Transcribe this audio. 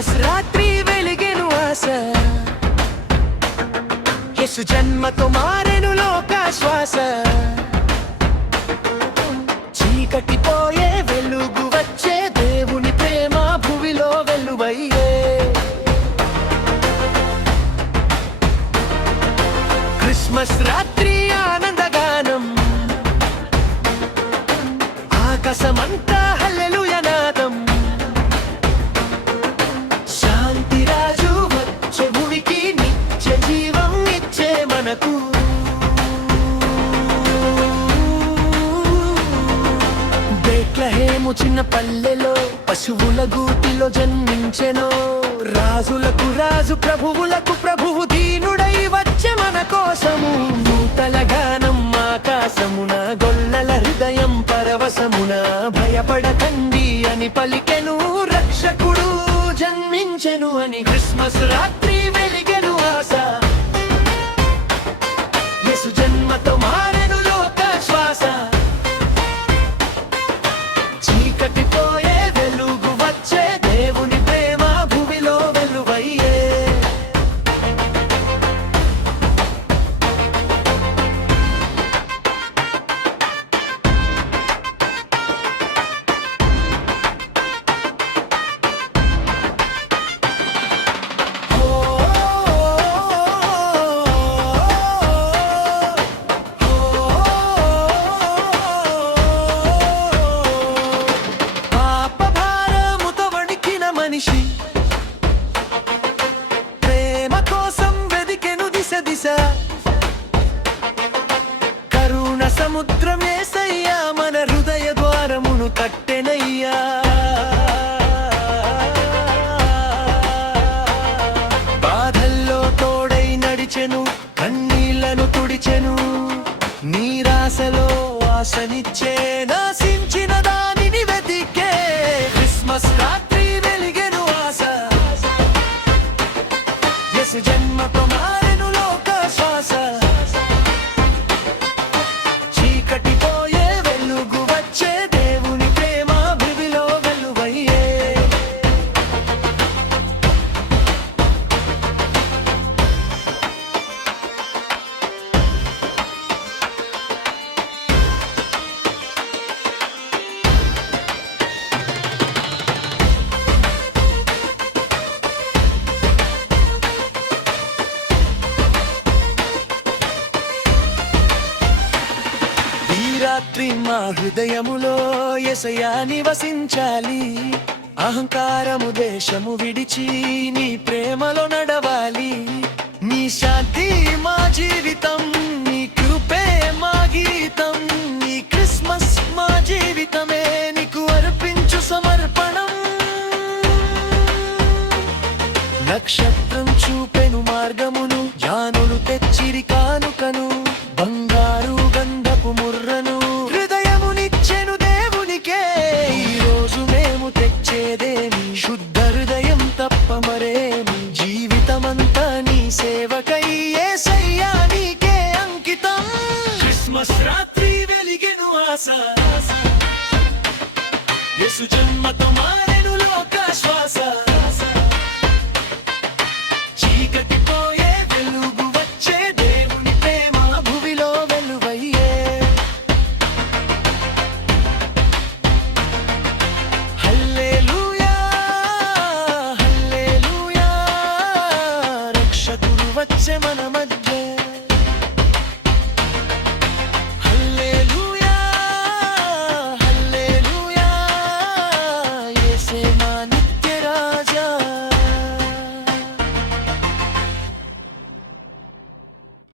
Christmas రాత్రి వెలిగెను ఆశ, యేసు జన్మతో మారెను లోక శ్వాస. చీకటి పోయే వెలుగు వచ్చే, దేవుని ప్రేమ భూమిలో వెలువయ్యే. క్రిస్మస్ రాత్రి ఆనందగానం, ఆకాశమంతా హల్లెలూయా నాదం. శాంతిరాజు వచ్చే భూమికి, నిత్య జీవం ఇచ్చే మనకు. బేత్లెహేము చిన్న పల్లెలో, పశువుల గూటిలో జన్మించెనో. రాజులకు రాజు, ప్రభువులకు ప్రభువు, దీనుడై వచ్చే మన కోసము. నూతల గానం ఆకాశమున, గొల్లల హృదయం పరవశమున. భయపడకండి అని పలికెను, రక్షకుడు జన్మించెను అని. క్రిస్మస్ రాత్రి వెలిగెను ఆశ, యేసు జన్మతో మారెను లోక శ్వాస. చీకటి పోయే వెలుగు వచ్చే, దేవుని ప్రేమ భూమిలో వెలువయ్యే. ప్రేమ కోసం వెదికెను దిశ దిశ, కరుణ సముద్రం యేసయ్యా, మన హృదయ ద్వారమును తట్టెనయ్యా. బాధల్లో తోడై నడిచెను, కన్నీళ్లను తుడిచెను. నీరాశలో ఆశనిచ్చే, నాశించిన దానిని వెతికే. క్రిస్మస్ రాత్రి వెలిగెను ఆశ, యేసు జన్మతో మారెను లోక శ్వాస. చీకటి పోయే వెలుగు వచ్చే, దేవుని ప్రేమ భూమిలో వెలువయ్యే. రాత్రి మా హృదయములో యేసయ్యా నివసించాలి. అహంకారము దేశము విడిచి, నీ ప్రేమలో నడవాలి. నీ శాంతి మా జీవితం, నీ కృపే మా గీతం. నీ క్రిస్మస్ మా జీవితమే, నీకు అర్పించు సమర్పణం. నక్షత్రం చూపెను మార్గమును, జ్ఞానులు తెచ్చిరి కానుకను. బంగారు గంధపు ముర్రను, హృదయమునిచ్చెను దేవునికే. ఈ రోజు మేము తెచ్చేదేమి, శుద్ధ హృదయం తప్ప మరేమి. జీవితమంతా నీ సేవకై, యేసయ్యా నీకే అంకితం. క్రిస్మస్ రాత్రి వెలిగెను ఆశ, యేసు జన్మతో మారెను లోక శ్వాస. చీకటి